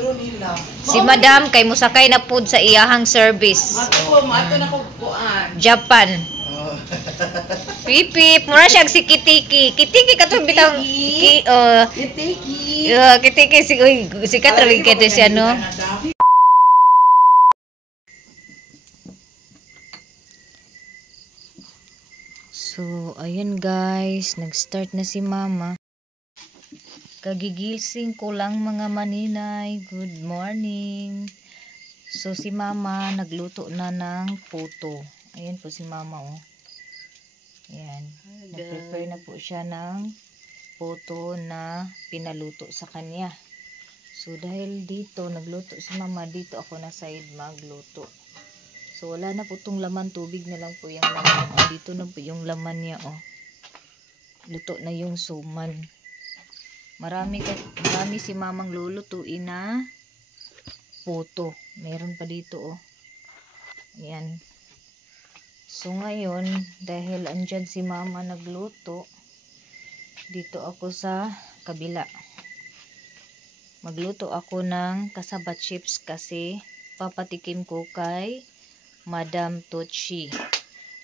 registro nila. Si Madam kay musakay na pud sa iyahang service. Mato na ko kuan. Japan. Pipip, mura siya si Kitiki. Kitiki katong bitang Kitiki. Kitiki si katrawig kito siya no. So, ayun guys, nag-start na si Mama. Kagigising ko lang mga maninay. Good morning. So, si Mama nagluto na ng puto. Ayan po si Mama oh. Ayan. Nag-prepare na po siya ng puto na pinaluto sa kanya. So, dahil dito, nagluto si Mama, dito ako na side magluto. So, wala na po itong laman. Tubig na lang po yung laman. O, dito na po yung laman niya, oh. Luto na yung suman. Marami si Mamang lulutuin na puto. Meron pa dito, oh. Ayan. So, ngayon, dahil andyan si Mama nagluto, dito ako sa kabila. Magluto ako ng kasaba chips kasi papatikim ko kay Madam Tochi.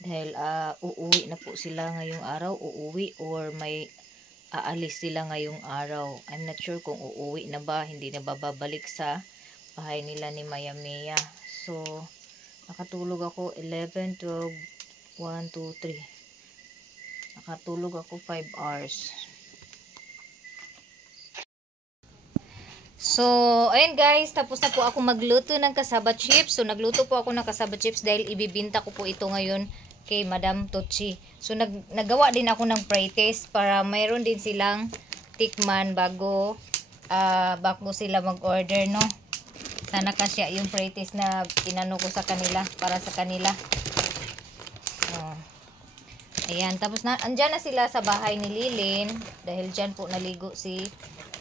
Dahil uuwi na po sila ngayong araw. Uuwi or may aalis sila ngayong araw. I'm not sure kung uuwi na ba. Hindi na babalik sa bahay nila ni Maya Mia. So, nakatulog ako 11, 12, 1, 2, 3. Nakatulog ako 5 hours. So, ayun guys, tapos na po ako magluto ng kasaba chips. So, nagluto po ako ng kasaba chips dahil ibibinta ko po ito ngayon kay Madam Tochi. So, nagawa din ako ng pre-taste para mayroon din silang tikman bago sila mag-order, no? Sana kasya yung pre-taste na inano ko sa kanila, para sa kanila. Oh. Ayan, tapos andyan na sila sa bahay ni Lilin dahil dyan po naligo si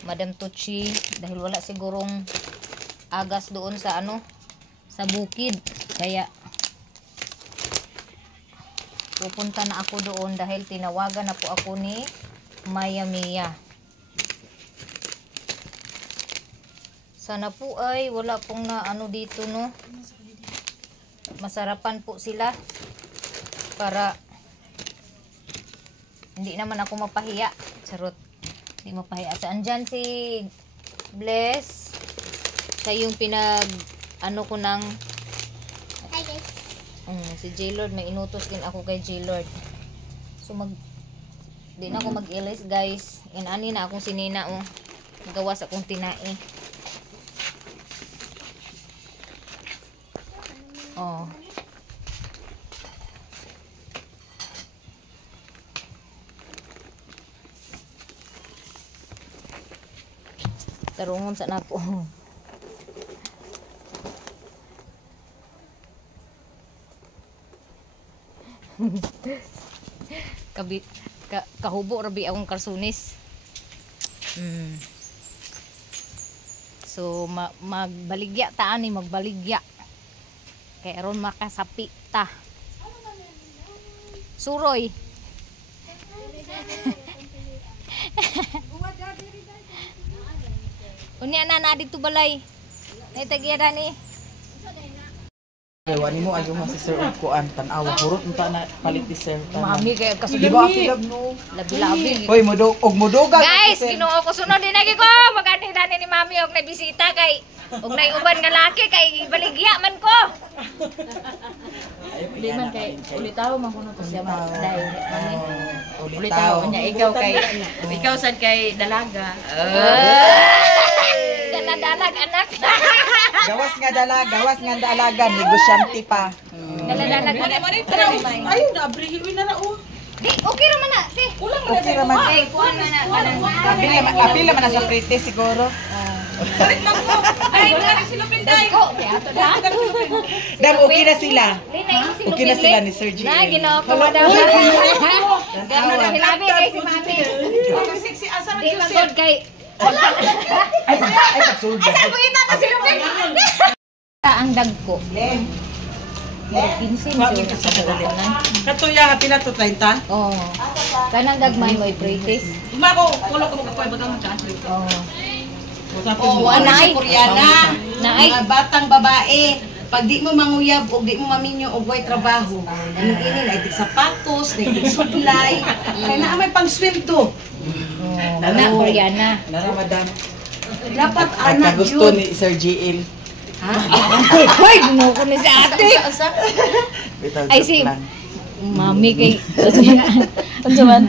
Madam Tochi dahil wala sigurong agas doon sa sa bukid, kaya pupunta na ako doon dahil tinawagan na po ako ni Maya Mia. Sana po ay wala pong na dito, no, masarapan po sila para hindi naman ako mapahiya. Charot. Hindi mapahiya. So, andyan si Bless. Siya yung ko ng si J-Lord. May inutos din ako kay J-Lord. So, di na ako mag-ilis, guys. Yan, ani na akong sinina, oh. Magawas akong tinai. Oh. Tarungon sa nako. Kahubo rabi akong karsunis. So magbaligya ta ani, magbaligya. Kay aron makasapi ta. Suroy. Unya na dito balay. Nay tagiya ni. Wani mo ayo nga si Sir Kuan tan-aw hurot unta na palit ni Sir. Mami kay Di ba kilab no? Labi-labi. Hoy modoga. Guys, Ginoo ko sunod din lagi ko. Magani ni Mami og nabisita kay og nay uban nga laki kay baligya man ko. Di man kay ulitaw man kuno to siya dai. Ulitaw nya ikaw sad kay dalaga. Dalag anak. Gawas nga dalaga, negosyante pa. Dalag anak. Ayun na abrihi na na oh. Di okay ra man na. Si, Okay ra man. Ay, kuan na kanang. Apil man sa prete siguro. Balik lang mo. Ay, wala sila pinday. Ko, ato da. Dam okay na sila. Okay na sila ni Sir G. Na Ginoo ko madam. Ganun na hilabi kay si Mami. Sexy asa Di magod kay Ay, pagsulda. Ay, sabi ito na silupin. Ang dagko. Pero 15 yun sa kalakunan. Katuya pila to 30. Oo. Kanang dagmay mo i-practice. Ima ko kulo ko magkapoy bagang ka. Oo. O, ano Naay. sa Koreana. Naay. Mga batang babae. Pag di mo manguyab o di mo maminyo o buhay trabaho, anong ini, naitig sapatos, naitig suklay, kaya na may pang swim to. Oh, na Koreana. Nara, madam. Dapat At anak gusto yun. ni Sir GL. Ha? Hoy, mo ko ni sa ate. Bitaw, Ay, joke si- lang. Mami kay Ano man?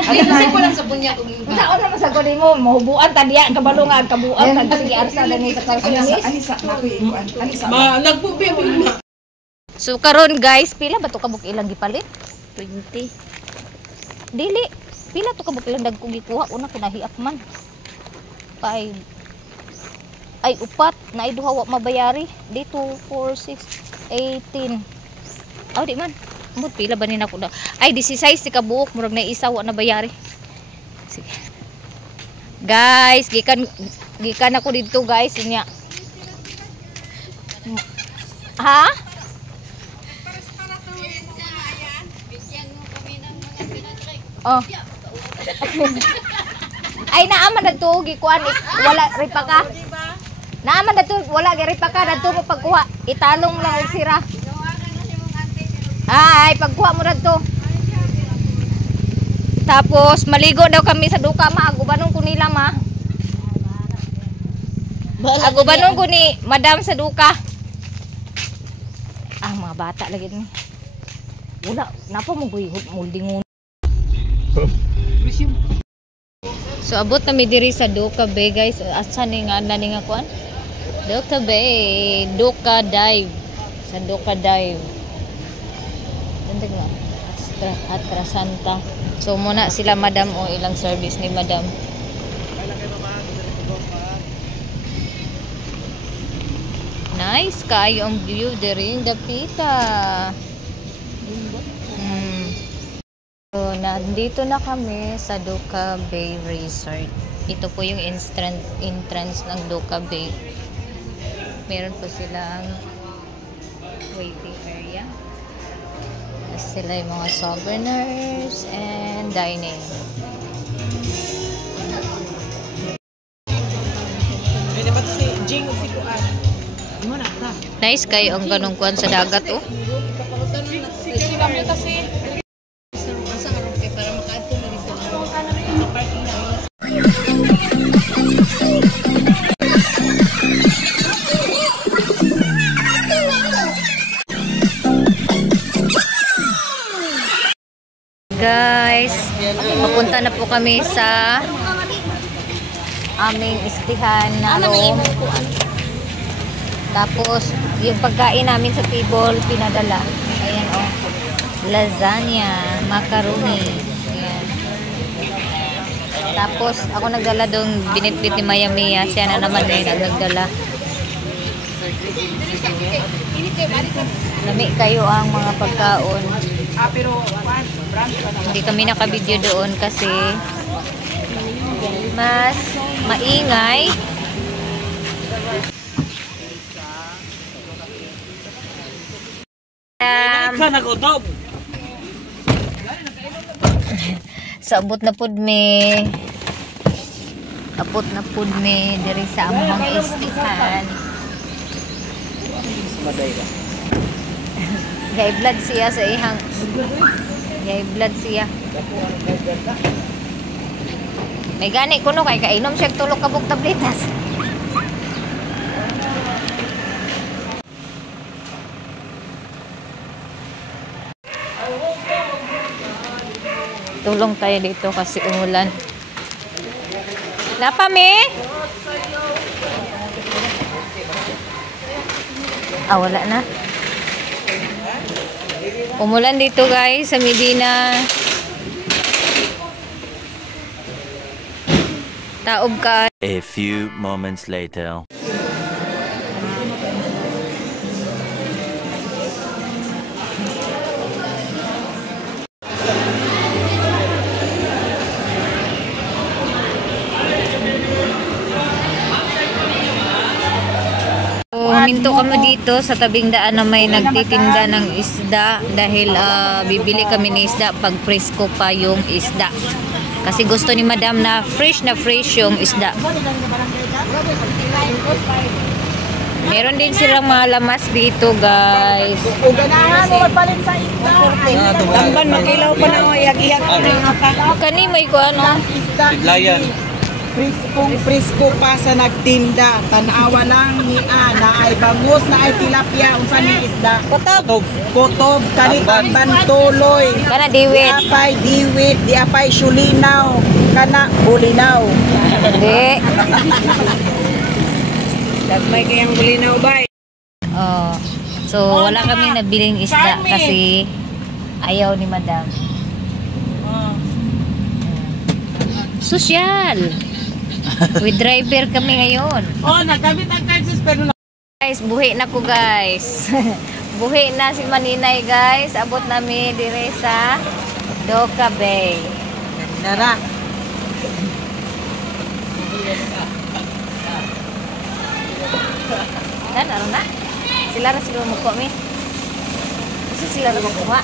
Ay, kasi ko lang sa punya kung Sao naman sa kunin mo, mahubuan ta diya kabalo nga kabuan tag sige arsa dani sa kalsinis. Anisa, nakuikuan. Anisa. Nagpubi na. So karon guys, pila ba to kabuk ilang gipalit? 20. Dili, pila to kabuk ilang dagkong gikuha una kinahiap man. 5. Ay upat na ay duha wa mabayari. Dito 4 6 18. Aw di man. Mud pila ba ni nako na? Ay 16 si kabuok murag na isa wa na bayari. Sige. Guys, gikan ako dito guys niya. Ha? Oh. Ay naaman na to gikuan wala ripa ka. Naaman na to wala gi ripa ka dadto mo pagkuha. Italong lang og sira. Ay pagkuha mo dadto. Tapos maligo daw kami sa duka ma agubanon ko nila ma. Agubanon ko ni madam sa duka. Ah mga bata lagi ni. Wala napa mo guyhod moldingon. So abot na mi diri sa Duka Bay guys. Asa ni nga nani nga kuan? Duka Bay, Duka Dive. Sa Duka Dive. Ganda nga. Atra Santa. So muna sila madam o ilang service ni madam. Nice kayo ang view diri in Dapita. So, nandito na kami sa Duka Bay Resort. Ito po yung entrance ng Duka Bay. Meron po silang waiting area. Sila yung mga souvenirs and dining. Pwede ba si Jing o si Kuan? Nice kayo ang ganong kuan sa dagat oh. Guys, papunta na po kami sa aming istihan na room. Tapos, yung pagkain namin sa table, pinadala. Ayan o. Oh. Lasagna, macaroni. Ayan. Tapos, ako nagdala doon, binitbit ni Maya Mia. Siya na naman din ang nagdala. Lami kayo ang mga pagkaon. Hindi kami nakabidyo doon kasi mas maingay. Sa abot na pud me. Abot na pud me diri sa among istihan. Gay blood siya sa ihang. Gay blood siya. May gani kuno kay kainom siya tulog kabog tabletas. Tulong tayo dito kasi umulan. Napa me? Ah, wala na. Umulan dito guys sa Medina. Taob ka. A few moments later. Huminto kami dito sa tabing daan na may nagtitinda ng isda dahil bibili kami ng isda pag presko pa yung isda. Kasi gusto ni madam na fresh yung isda. Meron din silang mga lamas dito, guys. Kung ganahan mo magpalit sa isda. Tamban, makilaw pa na mo. Iyag-iyag ko rin ako. Kani may ko ano? Layan. Kung presko pa sa nagtinda, tanawa lang ni na ay bangus na ay tilapia unsa ni isda. Kotob kani bantuloy. Kana diwit. Di apay diwit, di apay sulinaw, kana bulinaw. Hindi. Dagmay kayang bulinaw bay. Oh. So wala kaming nabiling isda kasi ayaw ni madam. Sosyal. With driver kami ngayon. Oh, nagamit ang charges pero Guys, buhi na ko guys. Buhi na si Maninay guys. Abot namin dire sa Doka Bay. nara. Dan ano na? Sila ra siguro muko mi. Kasi sila ra mukuha.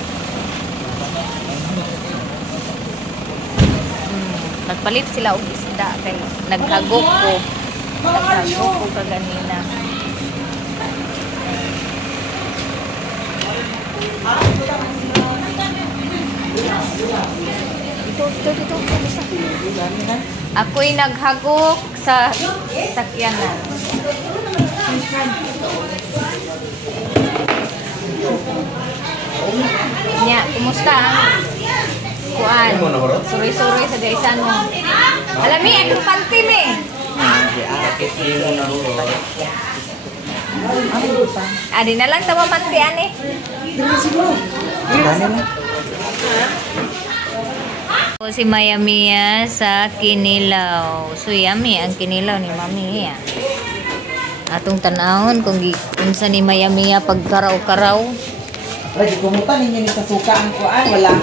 Nagpalit sila og isda kay naghagok ko. Naghagok ko kaganina. Dito. Ako'y naghagok sa sakyanan. Nya, kumusta ang kuan? Suri-suri sa gaisan mo. Alami, akong panty me. Adi na lang tawa panty ani. Si Maya Mia sa kinilaw. So yummy ang kinilaw ni Mami Mia. Atong tanahon kung unsa ni Maya Mia pagkaraw-karaw. Lagi kumutan ninyo ni sa suka ang kuan wala.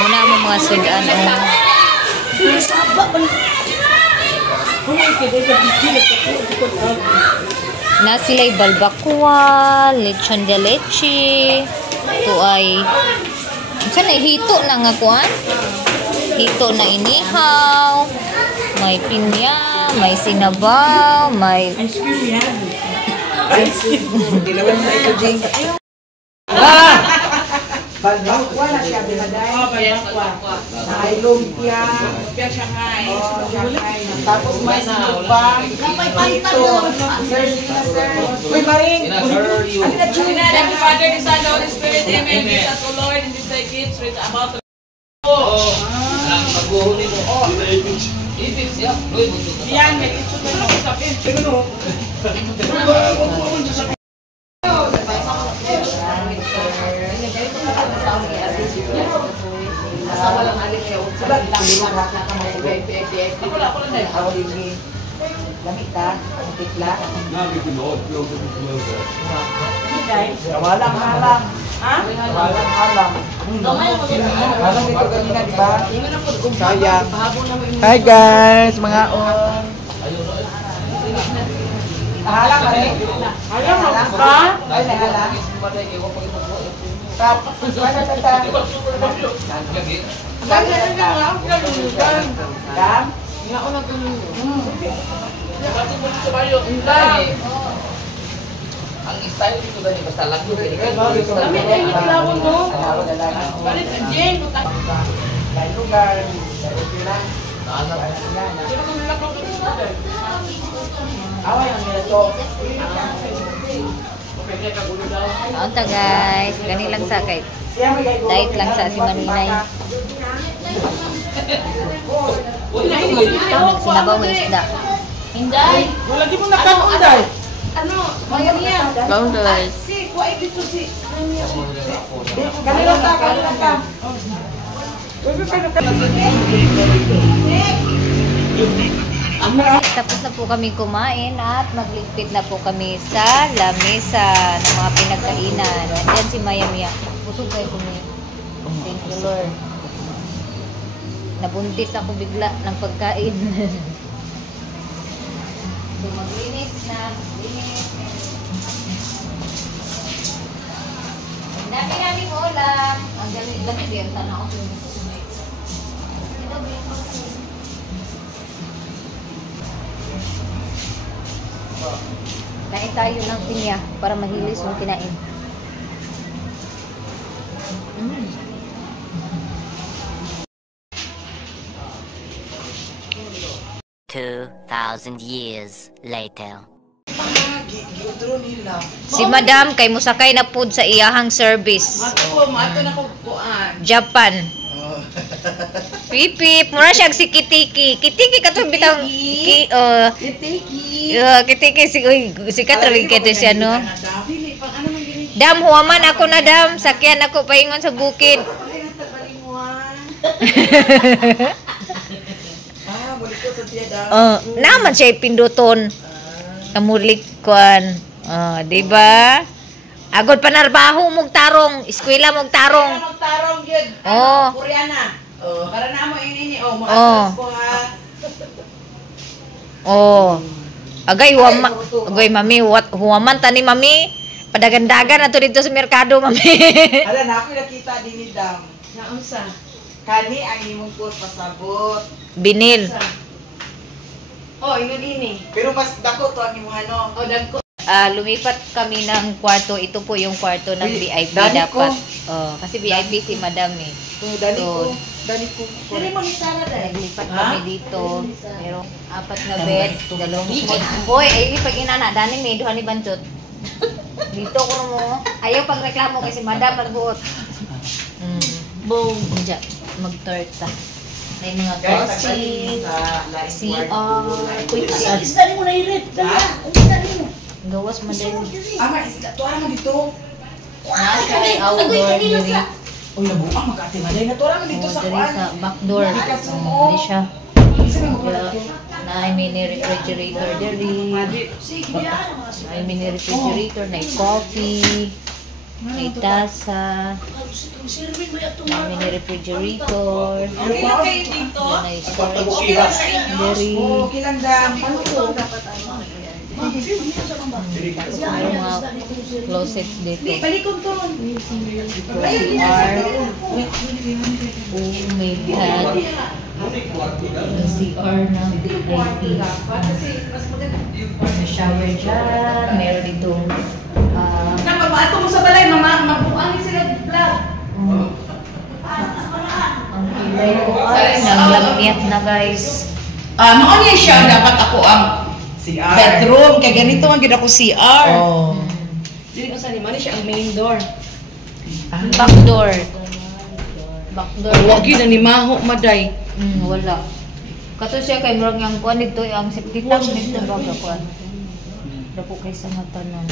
Muna mo mga sudan ang na sila'y balbakwa, lechon de leche, ito ay saan ay hito na nga kuan? Hito na inihaw, may pinya, may sinabaw, may Dilawan sa ito jing. Balbakwa na siya bilagay. Balbakwa. Ay lumpia. Lumpia Shanghai. Oh, Shanghai. Tapos may sinubang. Ito. Sir, sir. Uy, Maring. Ano na June? And the Father, the Son, the Holy Spirit, Amen. Jesus, O Lord, in this thy gifts, with about the yan, may ito na lang usapin. Asawa lang alit siya. Sulat lang. Ako lang dahil. Ako din. Lamig ka. Ang tikla. Walang halang. Ha? Walang halang. Halang dito kanina, di ba? Sayang. Hi guys, mga on. Halang ka rin? Halang ba? Ay, halang. Tap. Ano sa ta? Dam? Ang style dito dali basta lagu Kami tayo itlawon mo. Balik ang Jane. Lain lugar. Away ang nito. Aunta guys, gani lang sa kay diet lang sa si Maninay. Sinabaw mo isda. Inday. Wala di mo nakakunday. Ano? Maya Mia. Baon guys. Si, kuha dito si. Kanila ka. Tapos na po kami kumain at magligpit na po kami sa lamesa ng mga pinagkainan. Diyan si Maya Mia. Busog kayo kami. Thank you Lord. Nabuntis ako bigla ng pagkain. So maglinis na. Linis. Dami-dami ulam. Ang dami biyang tanaw ko. Kain tayo ng pinya para mahilis yung kinain. 2,000 years later. Giudro nila. Si Madam kay musakay na pud sa iyahang service. Mato na ko kuan. Japan. Pipip, mura siyang si Kitiki. Kitiki ka to bitang Kitiki si Katrawig kato siya no. Dili pang ano man gini. Dam, huwaman ako na dam. Sakyan ako paingon sa bukid. Balik ko sa tiya da. Naman siya pinduton. Kamulik kuan. Di ba? Agod panarbaho mong tarong, eskwela mong tarong. Tarong gyud. Koreana. Para na mo ini mo atras ko ha. Agay mami, huwaman tani mami. Padagandagan ato dito sa merkado mami. Ala na ako nakita din ni Dam. Naunsa? Kani ang imong put pasabot. Binil. Ingon ini. Pero mas dako to ang imong ano. Dagko. Lumipat kami ng kwarto. Ito po yung kwarto ng VIP dani dapat. Kasi VIP si Madam eh. Dani ko. Dili mo ni Sara dai. Naglipat kami dito. Merong 4 na bed. Dalawang small. Boy, ay pag inana, daning may duha ni Bantot. Dito ko mo. Ayaw pag reklamo kasi Madam magbuot. Boom. Mag-torta. May mga coffee, CR, quick service. Dali mo na irit. Dali mo. Gawas mo din. Ama isda to ano dito. Nasa outdoor diri. Oy labo magati maday na to ra dito sa Diri kwan. sa backdoor. Diri siya. Na mini refrigerator diri. May mini refrigerator, na coffee, may tasa, may mini refrigerator. Na storage diri. Kilang Dam. Tapos may mga closets dito. Balikon to. CR. May bed. CR na VIP. May shower dyan. Meron dito. Pag-ato mo sa balay, magbuang sila vlog. Ang kilay ko ay naglamyat na guys. Mao niya siya dapat ako ang CR. bedroom kay ganito man gid ako CR. Oh. Dili ko sa ni siya ang main door. Backdoor. Backdoor. Wag gyud ni maho maday. Wala. Kato siya kay murag yang kuan dito ang safety tank dito baga kuan. Dako kay sa mata nang.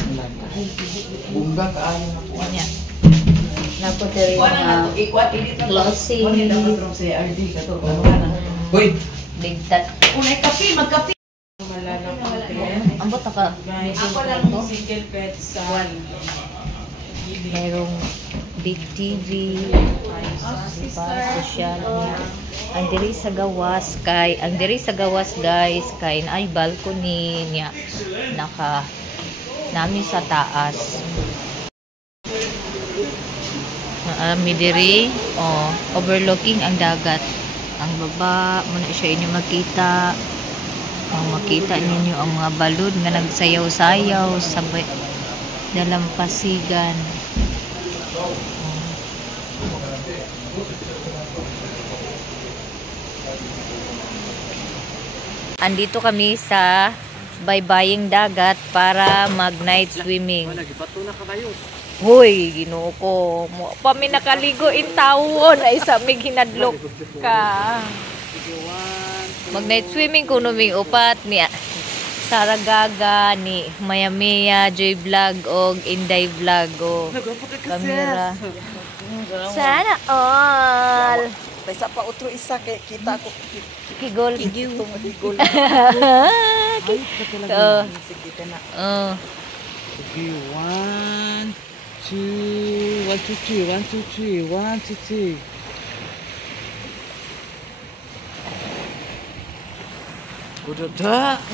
Bungga kaayo na ko. Nya. Nako diri Kuan na na to ikwat edit na. closing. Kuan na bedroom sa RD kato. Kuan na. Hoy, Ligtat. Unay kape, magkape. Ambot ka. Ako lang single bed sa Merong big TV, diba, social media. Ang diri sa gawas guys, kay ay balcony niya namin sa taas. Mi diri, overlooking ang dagat. Ang baba, muna siya inyo makita. Makita ninyo ang mga balon nga nagsayaw-sayaw sa dalampasigan. Andito kami sa baybaying dagat para mag-night swimming. Hoy, Ginoo ko. Mo pa mi nakaligo in tawon ay sa mig hinadlok ka. Mag-night swimming kuno ming upat ni Saragaga ni Mayamea Joy Vlog og Inday Vlog o kamera. Sana all. Paysa pa otro isa kay kita ko Kigol. higol. Sige na. Okay, 1, 2, 1, 2, 3, 1, 2, 3, 1, 2, 3.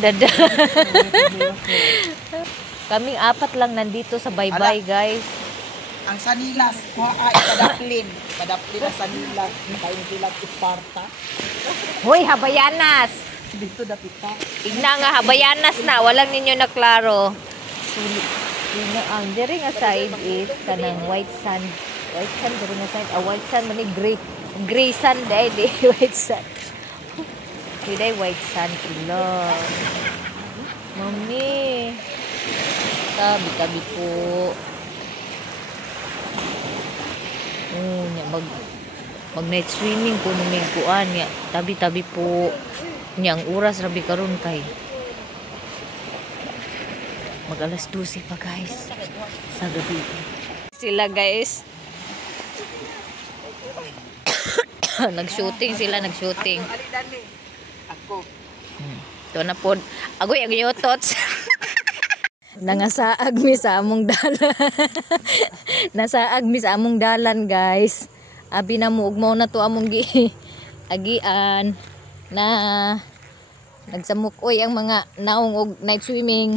Dada. Kaming apat lang nandito sa baybay, guys. Ang sanilas, ikadaplin. Ikadaplin ang sanilas. Tayo nila Isparta. Hoy, habayanas. Dito dapita. Igna nga habayanas na, walang ninyo na klaro. Yun ang diri nga side is kanang white sand. White sand diri nga side. White sand man ni gray sand dai di white sand. Today white sand ilo. Mami. Tabi po. Nya mag night swimming ko nung may kuan nya. Tabi po. Nya ang oras rabi karon kay mag alas 12 pa guys sa gabi. Sila guys nag-shooting sila, nag-shooting. Ako. Ito na po. Agoy, ang yotots. Nangasaag mi sa among dalan. Nasaag mi sa among dalan guys. Abi na mo, ugmaw na to among agian na nagsamukoy ang mga naong og night swimming.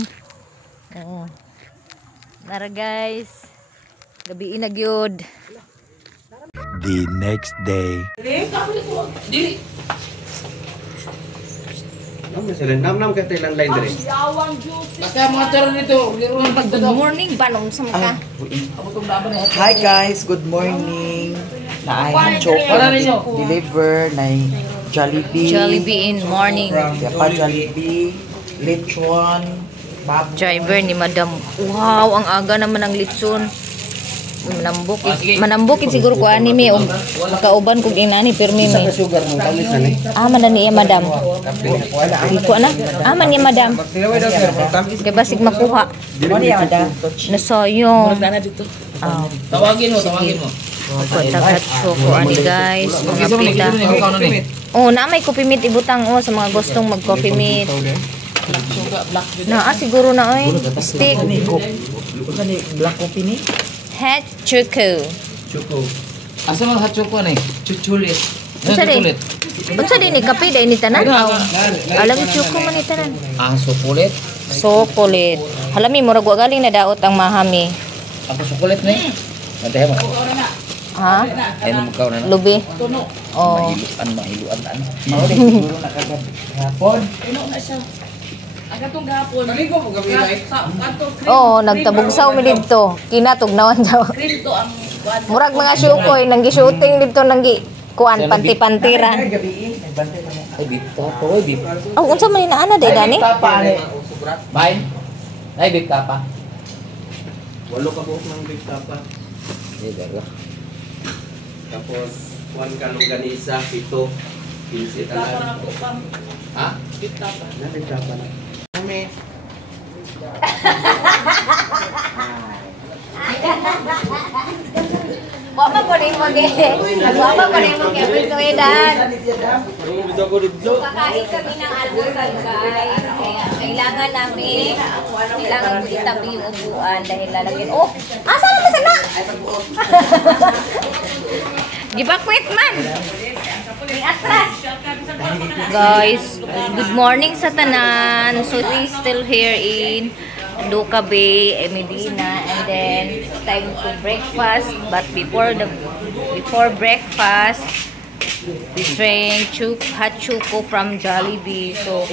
Nara guys. Gabi inagyod. The next day. Nam ka lang line dire. Basta mga charon nito. Good morning balong sa maka. Hi guys, good morning. Naay chocolate deliver na Jollibee. Jollibee in morning. Pa Jollibee, lechon, baboy. Driver ni Madam. Wow, ang aga naman ng litson. Manambukit siguro ko anime o makauban kog inani pirmi mi. Sugar mo tamis na ni. Man na niya Madam. Iko na. Man niya Madam. Tilaway daw sir, tamis. Kay basig makuha. Ano niya madam? Nasayong. Tawagin mo. Kontak ko ani guys. Mga pita. Oh, na may coffee meat ibutang sa mga gustong mag coffee meat. Siguro na oy. Stick. Black coffee ni? Hot choco. Asa man hot choco ni? Chuchulit. Unsa din ni kape dai ni tanan? Alam choco man ni tanan. Chocolate. Chocolate. Halami murag wa galing na daot ang mahami. Ako chocolate ni. Madhe mo. Ha? Ay mo kaw na. Lubi. Oh. Mahiluan tan. Mao din siguro nakagad. Hapon. Oh, nagtabugsaw mi didto. Kinatugnawan daw. Murag mga syukoy nang gi-shooting didto nang gi kuan panti-pantiran. Gabi nagbantay na mo. Ay bit to, bit. Oh, unsa man inaana day dani? Tapa ni. Bain. Ay bit ka pa. Walo ka buok ng big tapa. Ay gaga. Tapos kuan ka longganisa, 7, 15 tanan. Ha? Big tapa. Na big tapa na. Kami. Mama ko rin mo kaya edan. Kakain kami ng almusal guys. Kaya kailangan namin ko itabi yung upuan dahil lalagyan. Oh, asa na masana? Gibakwit man. May atras. Guys, good morning sa tanan. So we still here in Duca Bay, Medina, and then it's time to breakfast. But before breakfast, we drank hot choco from Jollibee. So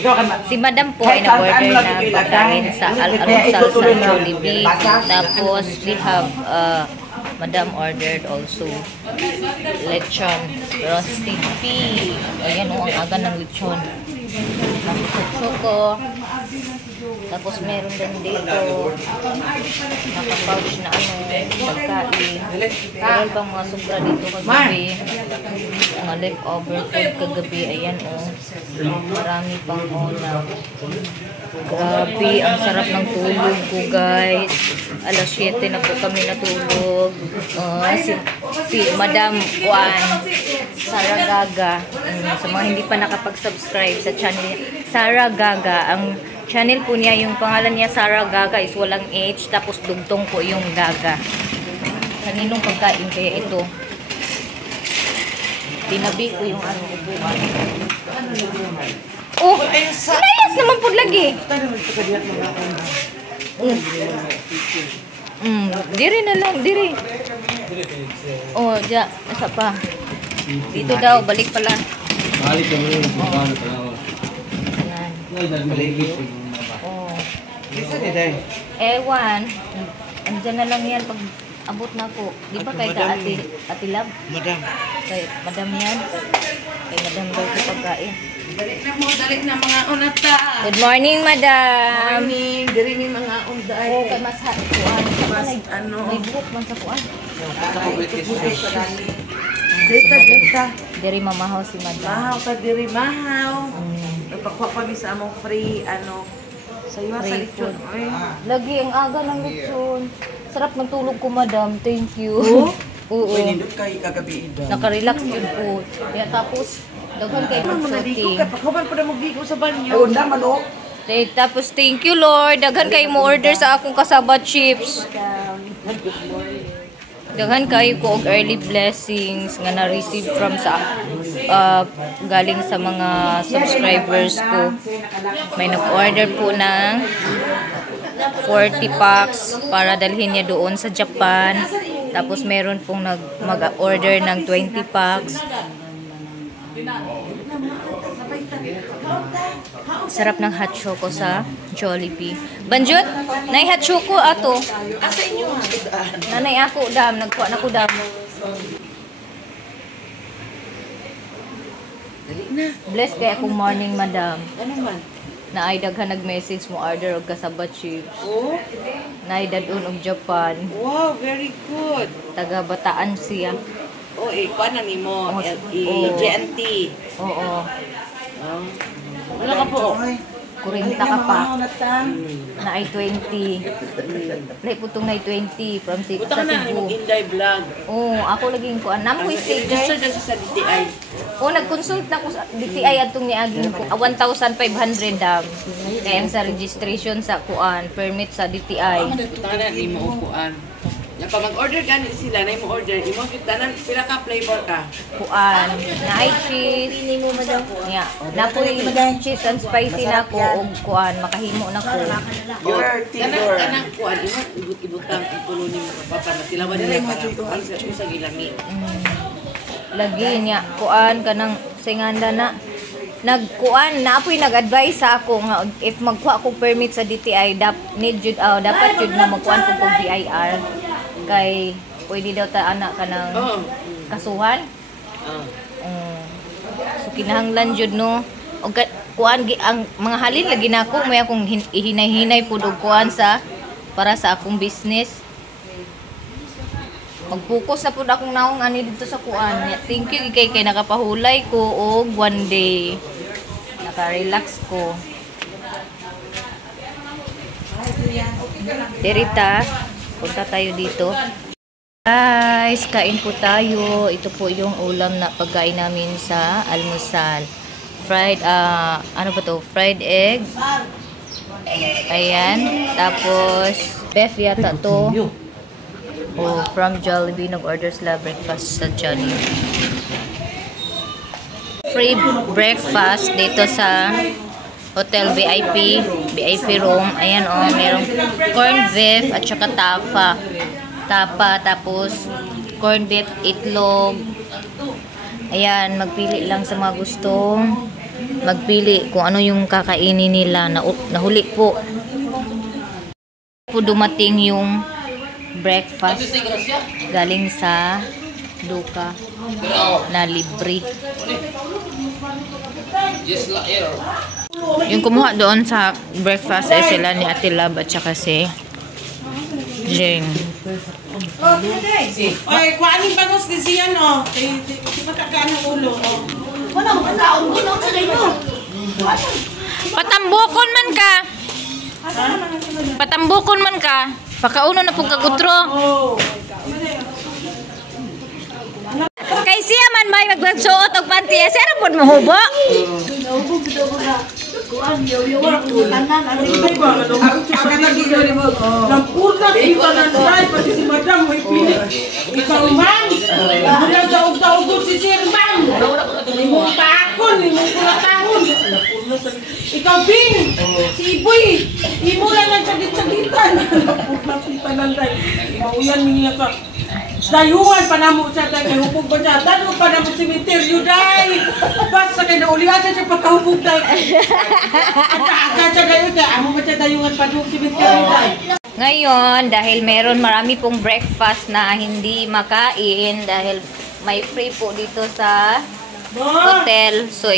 si Madam po ay nag-order na pagkain sa almusal sa Jollibee. Tapos we have Madam ordered also lechon roasted pig. Ayan o, ang aga ng lechon. Tapos sa choco. Tapos meron din dito naka-pouch na pagkain. Meron pang mga sobra dito kagabi. Mga leftover food kagabi. Ayan o. Marami pang ulam. Grabe, ang sarap ng tulog ko guys. Alas 7 na po kami natulog. Si Madam Juan Sara Gaga. Sa mga hindi pa nakapag-subscribe sa channel niya, Sara Gaga. Ang channel po niya, yung pangalan niya Sara Gaga is walang H, tapos dugtong po yung Gaga. Kaninong pagkain kaya ito? Tinabi ko yung upuan. Oh, layas naman po lagi. Diri na lang, diri. Oh, ja, asa pa. Dito daw, balik pala. Balik ka muna. Balik ka muna. Ayan. Oh. Ewan. Andyan na lang yan pag abot na ko. Di ba kay ka ati lab? Madam. Kay madam yan. Kay madam daw ko pagkain. Dali na mga unata. Good morning, madam. Morning, diri ni mga unday. Oh, kay mas kuan. Ano? May buhok man sa kuan. Dita. Diri mamahaw si madam. Mahaw ka diri, mahaw. Nagpakuha kami sa among free, sayo sa Free lechon. food. Oy. Lagi ang aga ng lechon. Sarap ng tulog ko, madam. Thank you. Oo. Kay kagabi ida. Naka-relax yun po. Kaya tapos, daghan kayo Ano mo na di ko mag-shooting. ka, pagkaman pa na mag-bigo sa banyo. Oh, naman oh. Tapos, thank you, Lord. Daghan kayo mo order sa akong kasaba chips. Daghan kayo ko og early blessings nga na-receive from sa galing sa mga subscribers ko. May nag-order po ng 40 packs para dalhin niya doon sa Japan. Tapos meron pong mag-order ng 20 packs. Sarap ng hot choco sa Jollibee. Banjut, nay hot choco ato. Asa inyo ha? Nanay ako dam, nagkuha na ko dam. Dali na. Bless kay akong morning, madam. Ano man? Na ay daghan nag-message mo order og kasaba chips. Oh, Na ay dadun og Japan. wow, very good. Taga Bataan siya. Oh, kuha na ni mo. Oh. JNT. Oo. Wala ka po. 40 ka pa. Na ay 20. Play putong na ay 20 from sa Buta ka na ni Cebu. Inday Vlog. Oo, ako laging ko. Namo ko Register sticker. na sa DTI. Oo, nag-consult na ko sa DTI atong niaging ko. 1,500 dam. Kaya sa registration sa kuan, permit sa DTI. Buta ka na ni mo upuan. Yan pa mag-order gani sila, na mo order. Imo kita na pila ka flavor ka. Kuan, na ay cheese. Yeah. Na po cheese and spicy na ko og kuan, makahimo na ko. Your Tigor. Kanang kuan, imo ibutang ang tulo ni mga papa na tilawan nila para sa gilami. Lagi niya kuan kanang singanda na nagkuan na apoy nag-advise sa ako nga if magkuha ko permit sa DTI dapat jud na magkuan ko DIR kay pwede daw ta anak ka ng kasuhan. So kinahanglan jud no og kuan ang mga halin lagi nako may akong ihinay-hinay pud og kuan sa para sa akong business. Mag-focus na pud akong naong ani dito sa kuan. Thank you kay nakapahulay ko og one day. Naka-relax ko. Derita, punta tayo dito. Guys, kain po tayo. Ito po yung ulam na pagkain namin sa almusal. Fried, ano ba to? Fried egg. Ayan. Tapos, beef yata to. Oh, from Jollibee. Nag-order sila breakfast sa Jollibee. Free breakfast dito sa Hotel VIP room. Ayan oh, merong corned beef at saka tapa, tapos corned beef, itlog. Ayan, magpili lang sa mga gustong magpili kung ano yung kakainin nila. Nahuli po dumating yung breakfast galing sa Duka na libre. Yung kumuha doon sa breakfast ay sila ni Ate Lab at saka si Jing. Oy, kuanin ba nos di siya no? Di makakaan ng ulo. Patambukon man ka. Patambukon man ka. Pakauno na pong kagutro. Kay siya man may magsuot og panty. Sira pud mahubo. Nagpunta kita ng drive pati si madam may pili. Ikaw man. Mula daog-daog si Sir man. Imong takon, imong kulatahon. Ikaw, Bing! Si Iboy! Imo lang ang sagit-sagitan. Nakita ng day. Mauyan niya ka. Dayuhan pa na mo siya, day. Kaya hupog ba siya? Dano pa na mo simenteryo, day. Basta kayo naulihan siya pagkahupog, day. Aga siya kayo, day. Amo ba siya dayuhan pa doon simenteryo, day? Ngayon, dahil meron marami pong breakfast na hindi makain dahil may free po dito sa hotel. So,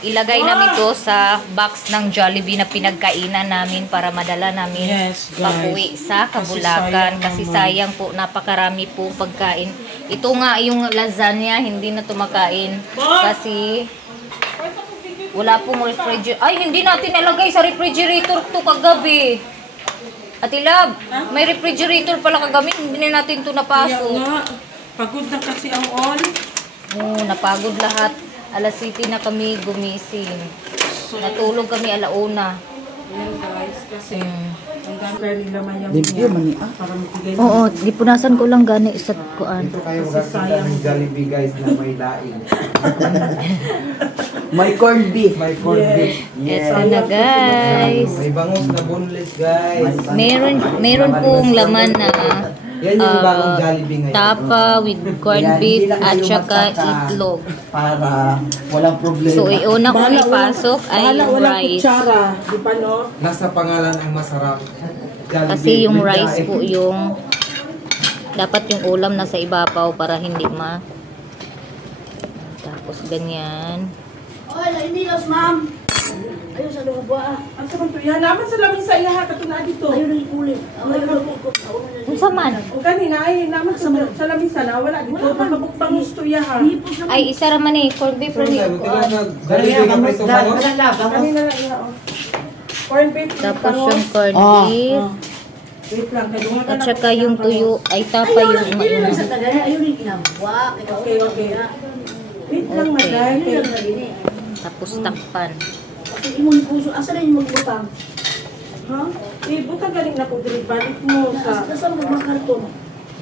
ilagay namin to sa box ng Jollibee na pinagkainan namin para madala namin pag-uwi sa Kabulakan. Kasi sayang po, napakarami po pagkain. Ito nga yung lasagna, hindi na tumakain. Kasi wala pong refrigerator. Ay, hindi natin nalagay sa refrigerator to kagabi. Ate Lab, may refrigerator pala kagabi, hindi na natin to napasok. Kaya nga, pagod na kasi ang all. Oo, napagod lahat. Alas 7 na kami gumising. Natulog kami alauna. Ayan guys, kasi ang gagawin nila mayang Limpyo man ni para matigay. Oo, dipunasan ko lang gani sa kuan. Ito kayo magkakita ng Jollibee guys na may laing. May corned beef. May corned beef. Ito na guys. May bangus na boneless guys. Meron pong laman na Yan yung bagong Jollibee ngayon. tapa with corned beef at saka itlog. Para walang problema. So, iuna kong ipasok ay yung walang rice. kutsara, di ba no? Nasa pangalan ang masarap. Jollibee. Kasi yung With rice daing. po yung dapat yung ulam nasa ibabaw para hindi tapos ganyan. Hindi los, ma'am. Ayun sa lugar ba? Ang saman to, yan naman sa lamin sa iya, katuna dito. Ayun ang kulit. Ayun ang kulit. Kung saman? O kanina, ay naman sa lamin sa na, wala dito. Mabukbang gusto iya ha. Ay, isa raman eh. Corned beef rin yung kuan. Jollibee ka prito bangus. Kanina lang iya, o. Corned beef. Tapos yung corned beef. Wait lang, kaya dumagan At saka yung tuyo ay tapa yung Hindi lang sa tagay. Ayun yung ginagawa. Okay. Wait lang, maday. Ayun lang na rin eh. tapos takpan. Kasi imong puso. Asa rin yung magbutang? Ha? Buta galing na po, balik mo sa... Asa mga karton?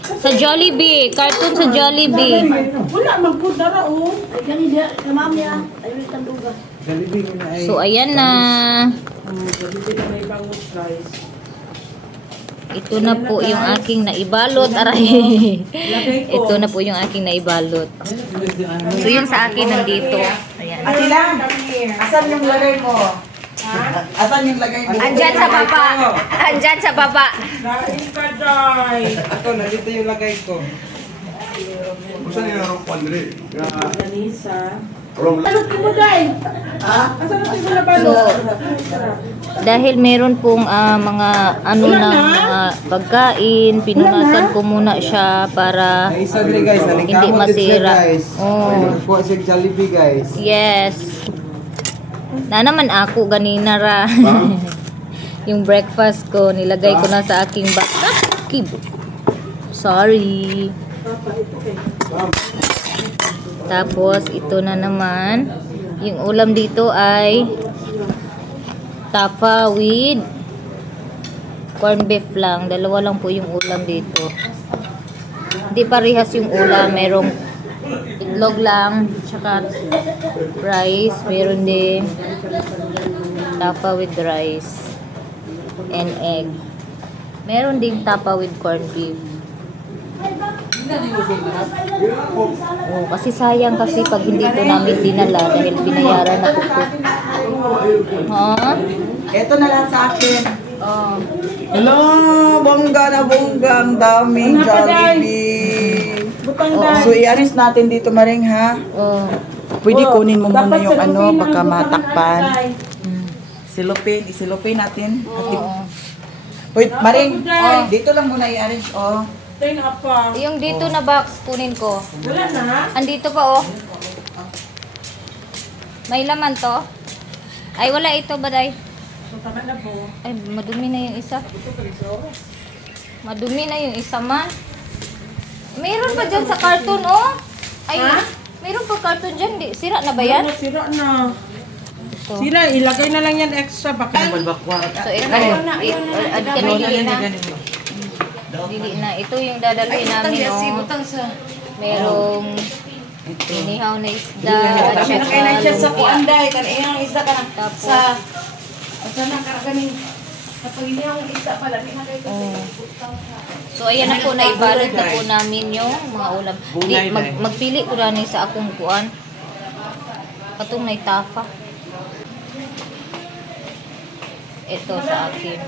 Sa Jollibee. Cartoon sa Jollibee. Wala, magpudara o. Ay, ganyan. Kamamya. Ayun yung tanduga. Jollibee mo na ay. So, ayan na. Jollibee na may bangus, guys. Ito na po yung aking naibalot. Aray. Ito na po yung aking naibalot. So, yung sa akin nandito. Ayan. Ate lang, asan yung lagay mo? Asan yung lagay mo? Andyan sa baba. Andyan sa baba. Kain ka, Day. Ako, nandito yung lagay ko. Ganisa. Ano mo, Day? Ha? Asan natin mo na ba? So, dahil meron pong mga ano na mga pagkain, pinunasan ko muna siya para Isa dre guys, hindi nalingkamot din siya masira. guys. Oh. Kuha siya Jollibee guys. Yes. Na naman ako ganina ra. Yung breakfast ko nilagay ko na sa aking bag. Sorry. Tapos ito na naman. Yung ulam dito ay tapa with corned beef lang. Dalawa lang po yung ulam dito. Hindi parehas yung ulam. Merong itlog lang. Tsaka rice. Meron din tapa with rice. And egg. Meron din tapa with corned beef. Oh, kasi sayang kasi pag hindi ito namin dinala dahil binayaran na po. Ha? Ito na lang sa akin. Oh. Hello, bongga na bongga. Ang daming Jollibee. So, i-aris natin dito, Maring, ha? Oh. Pwede kunin mo muna yung ano, baka matakpan. Silupin, isilupin natin. Oo. Wait, Maring, dito lang muna i-arrange, oh. Yung dito na box kunin ko. Wala na? Andito pa oh. May laman to. Ay wala ito baday. Tama na po. Ay madumi na yung isa. Madumi na yung isa man. Mayroon pa dyan sa carton oh. Ay mayroon pa carton dyan. Di, sira na ba yan? Sira na. Ito. Sira, ilagay na lang yan extra. Baka So ito. Add ka na dili na. Dili na. Ito yung dadalhin namin oh. Merong Inihaw na isda. At Kami na kayo na siya sa lumpia. kuanday. Kaniyang isda ka na. Tapos, Sa... Asa na karaganing. Kapag iniyang isda pala, di na kayo so ayan na po, naibalot na po namin yung mga ulam. Di, magpili ko na sa akong kuan. Katong naitafa. Ito sa akin.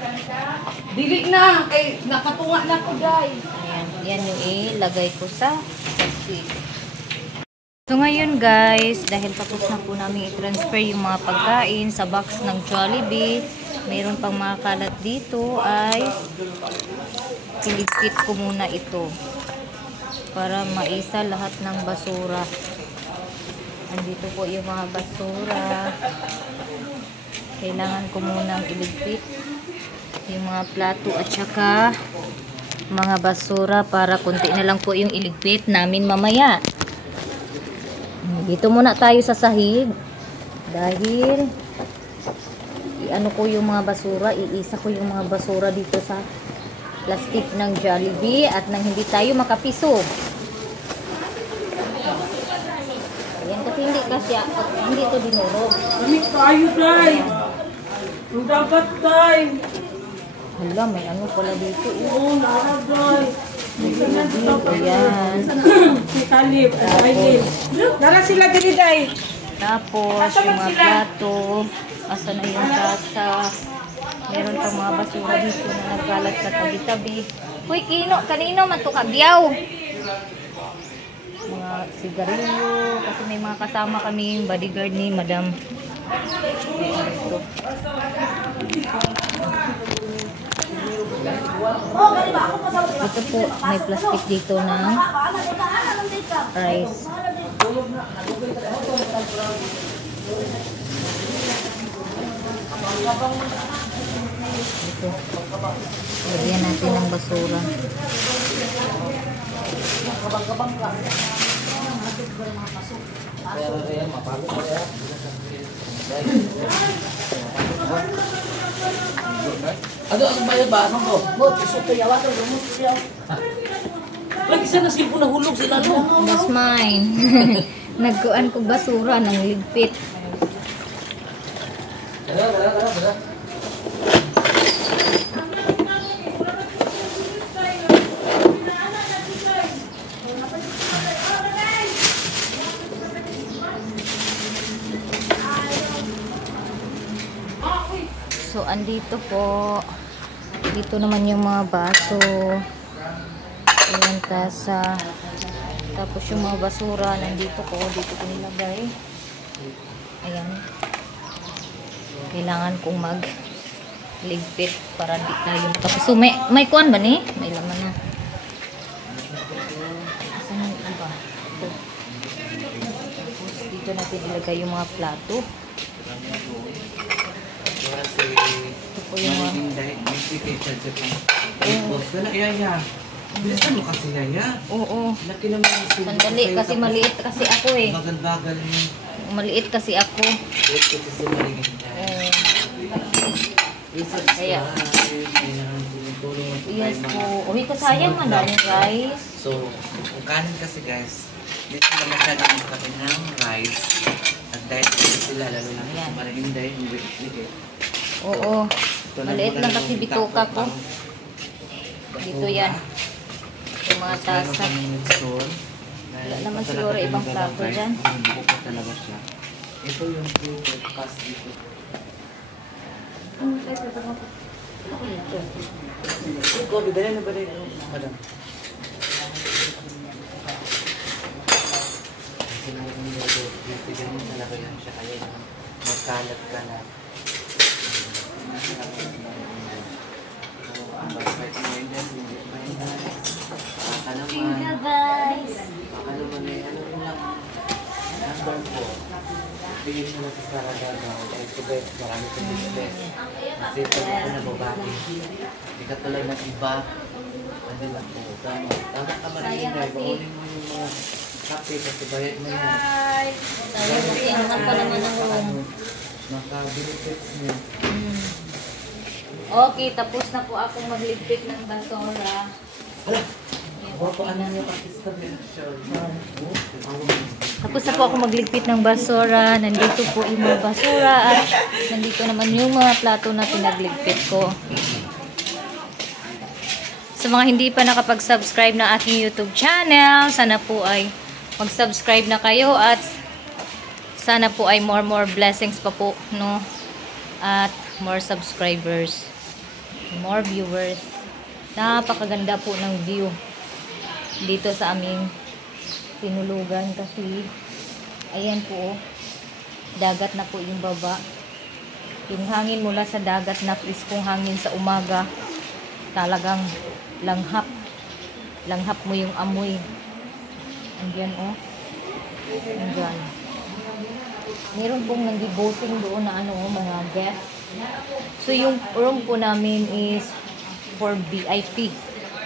Dili na. Kay nakatunga na ko, day. Ayan, yan yung ilagay ko sa plastic. So ngayon guys, dahil tapos na po namin i-transfer yung mga pagkain sa box ng Jollibee, mayroon pang mga kalat dito, ay iligpit ko muna ito para maisa lahat ng basura. Andito po yung mga basura. Kailangan ko munang iligpit yung mga plato at saka mga basura para konti na lang po yung iligpit namin mamaya. Dito muna tayo sa sahig dahil iano ko yung mga basura, iisa ko yung mga basura dito sa plastic ng Jollibee at nang hindi tayo makapiso. Ayan, kasi hindi ito dinurog. Kami tayo, day. Ang dapat, day. Hala, may ano pala dito. Oo, narag, day. Ayan. Si Talib, Aydin. Nara sila diri, day. Tapos, yung mga plato. Asa na yung tasa. Meron pang mga basura dito na nagkalat sa tabi-tabi. Uy, kanino man to kabyaw? Mga sigarilyo. Kasi may mga kasama kami yung bodyguard ni Madam. Ito po, may plastic dito ng rice. Ito. Lagyan natin ng basura. Ano ang bayad ba? Ano ko? Lagi sana silpo na hulog sila no. That's mine. Nagkuan ko basura ng ligpit. So, andito po. Dito naman yung mga baso. Ayan, tasa. Tapos yung mga basura, nandito ko. Dito ko nilagay. Ayan. Kailangan kong mag-ligpit para di tayo. Tapos, so, may kuwan ba ni? May laman na. Asan yung iba? Ito. Tapos, dito natin ilagay yung mga plato. Ito po yung mga... Bilisan mo kasi yaya. Oo. Laki naman ang silpo. Sandali, kasi maliit kasi ako eh. Bagal-bagal yun. Maliit kasi ako. Wait kasi si Maringin. Kaya, yes po. Uy, kasayang man daming rice. So, kung kanin kasi guys, dito na masyadong makati ng rice. At dahil sila, lalo na Ayan. sa Maringin dahil yung wait. Oo. Maliit lang kasi bituka ko. Dito yan. Yung mga tasa. Wala naman siguro ibang plato dyan. Buka talaga siya. Ito yung filter pass dito. Kobe, dali na ba rin? Madam. Bigyan mo talaga yan siya kaya magkalat ka na. Thank you guys. Baka naman eh, ano rin lang, number 4. Bigyan mo na sa Saragano. Dahil ko ba, marami kong business. Kasi pag ako na babae, hindi ka tulad ng iba. Hindi lang po. Tama ka maraming dahil. Baunin mo yung mga kape kasi bayad mo yan. Sayang kasi ang mahal pa naman ng room. Maka-benefits niya. Okay, tapos na po akong magligpit ng basura. Wala. Yan. Tapos na po ako magligpit ng basura. Nandito po yung mga basura at nandito naman yung mga plato na pinagligpit ko. Sa mga hindi pa nakapag-subscribe ng aking YouTube channel, sana po ay mag-subscribe na kayo at sana po ay more blessings pa po, no? At more subscribers, more viewers. Napakaganda po ng view dito sa aming tinulugan kasi ayan po, dagat na po yung baba. Yung hangin mula sa dagat na priskong hangin sa umaga, talagang langhap mo yung amoy. Andyan oh, andyan. Meron pong nag-boating doon na ano, mga guests. So yung room po namin is for VIP.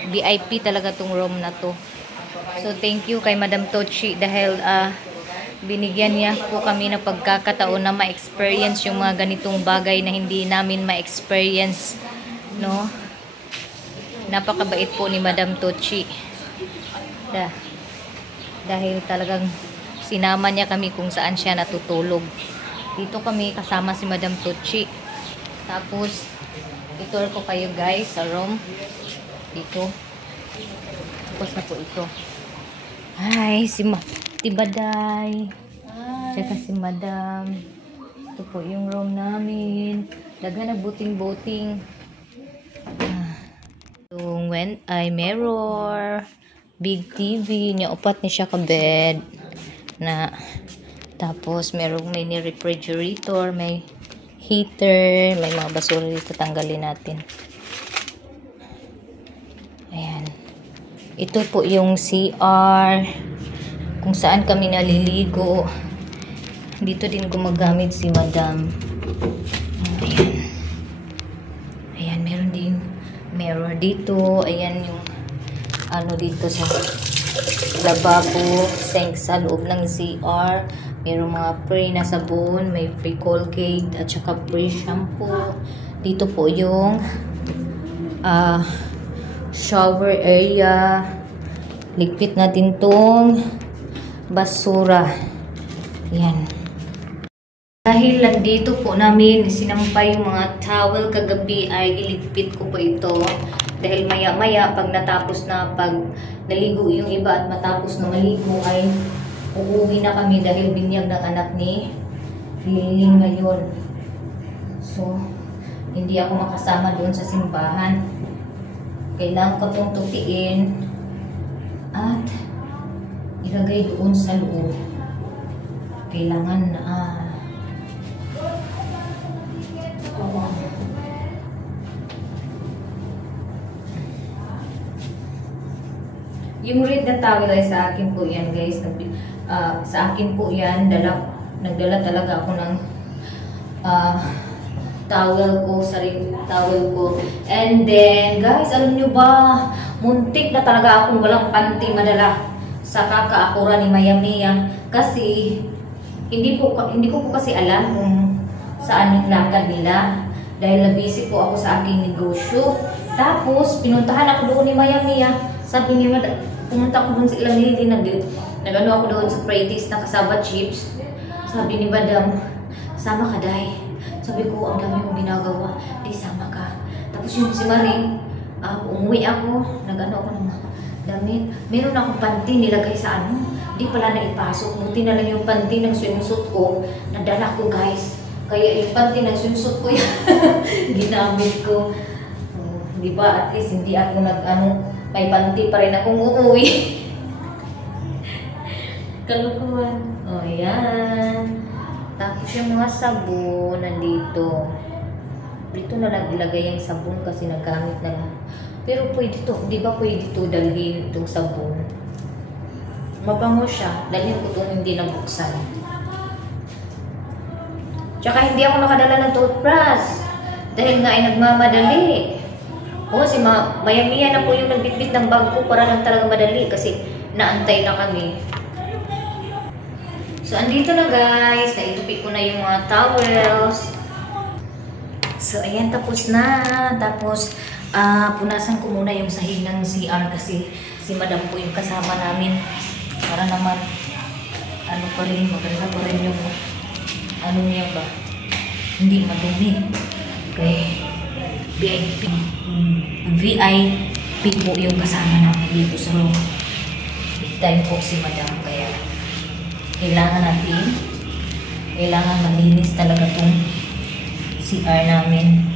VIP talaga tong room na to. So thank you kay Madam Tochi dahil binigyan niya po kami ng pagkakataon na ma-experience yung mga ganitong bagay na hindi namin ma-experience, no? Napakabait po ni Madam Tochi. Dahil talagang sinama niya kami kung saan siya natutulog. Dito kami kasama si Madam Tochi. Tapos i-tour ko kayo guys sa room dito. Tapos na po ito. Hi, si Baday. Tsaka si Madam. Ito po yung room namin. Daga na boating. Yung when I mirror, big TV, niya upat ni siya ka bed na. Tapos merong mini refrigerator, may heater, may mga basura dito, tanggalin natin. Ayan. Ito po yung CR kung saan kami naliligo. Dito din gumagamit si Madam. Ayan. Ayan, meron din mirror dito. Ayan yung ano dito sa lababo, sink sa loob ng CR. Merong mga free na sabon, may free Colgate at saka free shampoo. Dito po yung shower area. Ligpit natin tong basura. Yan. Dahil nandito po namin sinampay yung mga towel kagabi ay iligpit ko po ito. Dahil maya-maya pag natapos na, pag naligo yung iba at matapos na maligo ay uuwi na kami dahil binyag ng anak ni Liling ngayon. So, hindi ako makasama doon sa simbahan. Kailangan ko itong tupiin at ilagay doon sa loob. Kailangan na yung red na towel ay sa akin po yan guys. Sa akin po yan, nagdala talaga ako ng towel ko, sarili towel ko. And then guys, alam nyo ba, muntik na talaga akong walang panty madala sa kakaakura ni Maya Mia kasi hindi ko po kasi alam kung saan yung lakad nila dahil busy po ako sa aking negosyo. Tapos pinuntahan ako doon ni Maya Mia. Sabi niya, pumunta ako doon sa ilang nilin, nag-ano ako doon sa practice na kasaba chips. Sabi ni Madam, sama ka day. Sabi ko, ang dami kong ginagawa, di sama ka. Tapos yung si Maring, umuwi ako, nag-ano ako ng damit. Meron akong panty nilagay sa ano, di pala na ipasok. Buti na lang yung panty ng swimsuit ko, nadala ko guys. Kaya yung panty ng swimsuit ko yan, ginamit ko. Di ba, at least hindi ako may panty pa rin akong uuwi. Kalukuhan. O, yan. Tapos yung mga sabon, nandito. Dito na lang ilagay yung sabon kasi nagamit na lang. Pero pwede to, di ba pwede to dalhin itong sabon? Mabango siya. Dalhin ko itong hindi nabuksan. Tsaka hindi ako nakadala ng toothbrush. Dahil nga ay nagmamadali. O, si Maya Mia na po yung nagbitbit ng bag ko para lang talaga madali kasi naantay na kami. So, andito na guys. Naitupi ko na yung mga towels. So, ayan, tapos na. Tapos, punasan ko muna yung sahig ng CR kasi Si Madam po yung kasama namin. Para naman, ano pa rin, maganda pa rin yung, ano niya ba, hindi madumi. Kaya, VIP po yung kasama namin dito sa room. Big time po si Madam. Kaya, kailangan malinis talaga itong CR namin.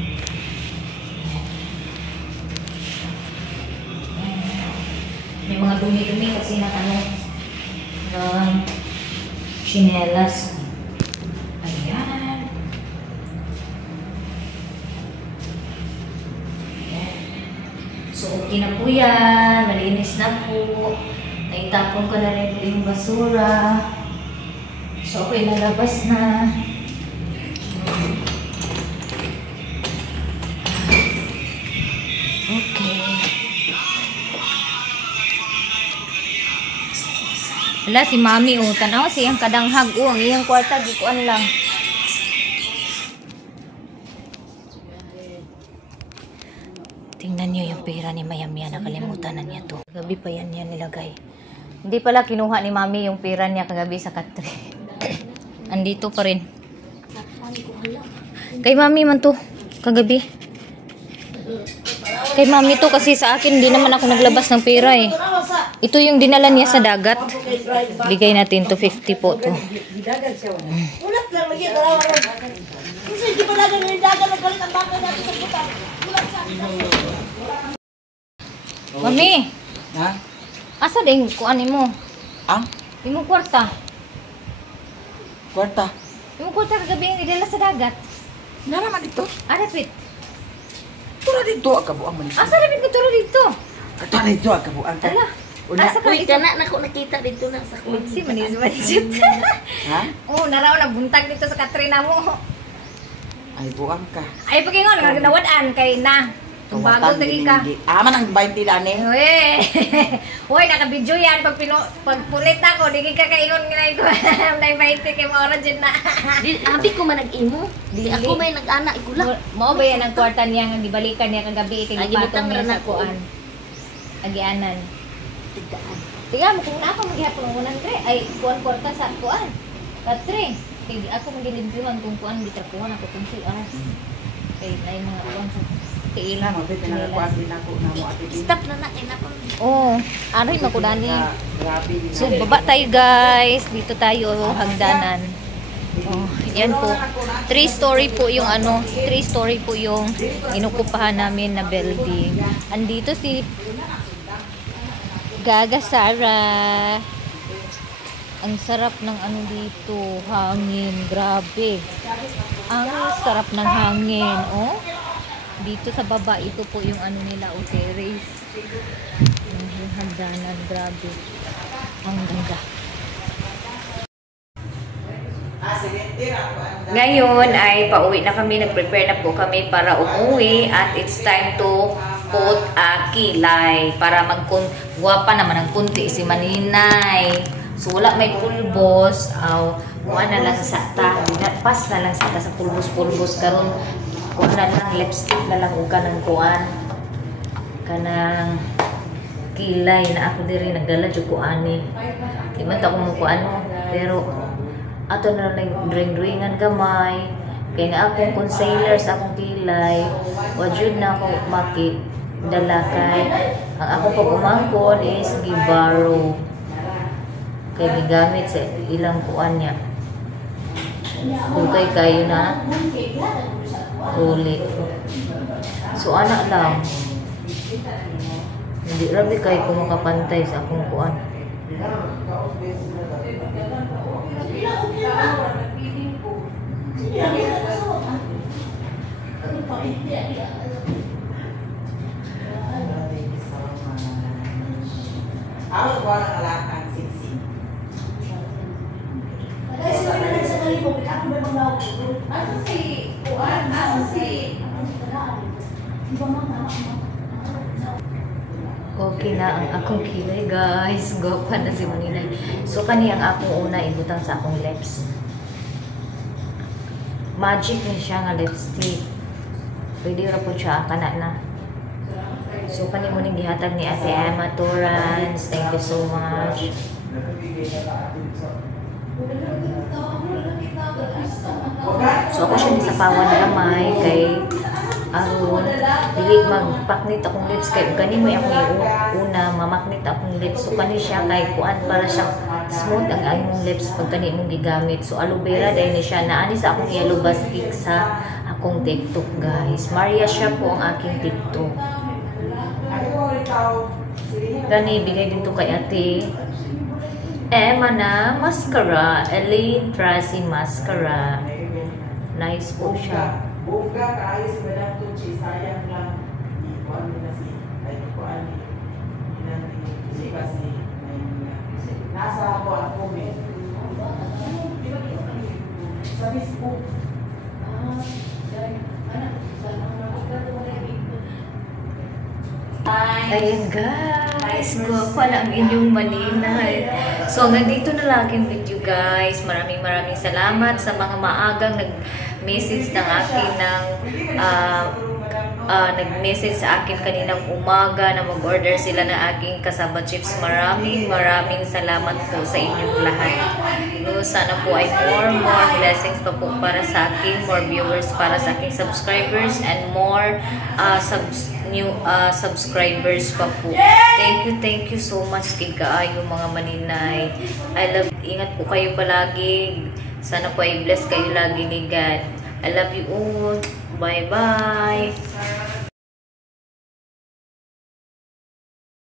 May mga dumi-dumi kasi na chinelas. Ayan. So, okay na po yan. Malinis na po. Naitapon ko na rin po yung basura. So, okay, lalabas na. Okay. Wala, si Mami, oh. Tanaw, siyang kadanghag, oh. Ang iyang kwarta, gikuan lang. Tingnan niyo yung pera ni Mayamia. Nakalimutan na niya to. Kagabi pa yan niya nilagay. Hindi pala kinuha ni Mami yung pera niya kagabi sa katre. Andito pa rin. Kay Mami man to. Kagabi. Kay Mami to kasi sa akin hindi naman ako naglabas ng pera eh. Ito yung dinala niya sa dagat. Bigay natin to 50 po to. Ulat lang lagi dalawa ron. Kasi di ba dagan yung dagan nagalit ang bagay natin sa buta. Ulat sa Mami, Ha? asa din kuan mo? Ang? Imo kwarta. Kwarta. Imo kwarta kagabi yung dinala sa dagat. Naraman dito. Arapit. Tura dito, kabuang man. Asa rapit ko turo dito? Tura dito, kabuang. Ala. Una. Asa ka Uy, dito? kana nako nakita dito na sa kuwan. Si manis. Ha? Oh, naraw na buntag dito sa Katrina mo. Ay, buang ka. Ay pagingon nawad-an kay na. Kung bago tagi ka. Aman ang 20 dani. Uy. Uy, naka-video yan pag pulit ako, di ka kaingon nga ko. Nay 20 kay mo oras na. Abi ko man nag-imo. Di ako may nag-ana igula. Mao ba yan ang kwarta niya nga gibalikan niya kagabi kay Ay, gipatong gibutang niya ra sa na ko. kuan. Agianan. Tigdaan. Tiga mo kung ako maghihapon ng unang tre ay kuan kwarta sa kuan. Katre. Kay ako magilimpyuhan kung kuan gitrapuhan ako kung si kay ay mga kuan sa Na mo pwede na kuan din ako na mo ati. Stop na na kay na pa. Oh, aray makudani. Grabe din. So baba tayo guys. Dito tayo hagdanan. Oh, yan po. 3-story po yung 3-story po yung inukupahan namin na building. Andito si Gaga Sara. Ang sarap ng dito, hangin, grabe. Ang sarap ng hangin, oh. Dito sa baba, ito po yung nila, terrace. Yung hagdanan, grabe. Ang ganda. Ngayon ay pauwi na kami, nag-prepare na po kami para umuwi at it's time to put a kilay para magwapa naman ang kunti si Maninay. So wala may pulbos, kuha na lang sa sata, pas na lang sa pulbos-pulbos karon. Kuha na lang lipstick na lang ug kanang kuan. Kanang kilay na ako diri nagdala jud ko ani. Di man ta ko mo kuano, pero ato na lang dring-dringan gamay. Kaya nga akong concealer sa akong kilay, wajud na ako dala kay ang ako pag umangkon is gibaro. Kaya gigamit sa ilang kuan niya. Okay kayo na uli. So anak lang. Hindi rabi kayo kung makapantay sa akong kuan. Ako ko na kalakang siksi. Okay na ang akong kilay guys. Gwapa na si Maninay. So kani ang akong una ibutang sa akong lips. Magic na siya nga lipstick. Pwede ra po siya kana na. So kani mo ning gihatag ni Ate Emma Torrance. Thank you so much. So ako siya sa pawan gamay kay aron dili magpaknit akong lips kay gani mo akong una mamaknit akong lips. So kani siya kay kuan para siya smooth ang imong lips pag kani mong gigamit. So aloe vera dahil ni siya naani sa akong yellow basket sa akong TikTok guys. Maria siya po ang aking TikTok. Gani bigay dito kay Ate Emma na mascara, Elaine Tracy mascara. Nice po siya. Buga kaayos ba lang ito, sayang lang. Ikuan mo na si, ay ikuan ni, si kasi, nasa ako ang comment. Sa Facebook. Ayan guys, guwapa lang inyong maninay. So hanggang dito na lang yung video guys. Maraming salamat sa mga maagang nag-message ng akin ng nag-message sa akin kaninang umaga na mag-order sila ng aking kasaba chips. Maraming salamat po sa inyong lahat. No, sana po ay more blessings pa po para sa akin, more viewers para sa aking subscribers, and more new subscribers pa po. Thank you so much kay kaayo mga maninay. I love, ingat po kayo palagi. Sana po ay bless kayo lagi ni God. I love you all. Bye bye.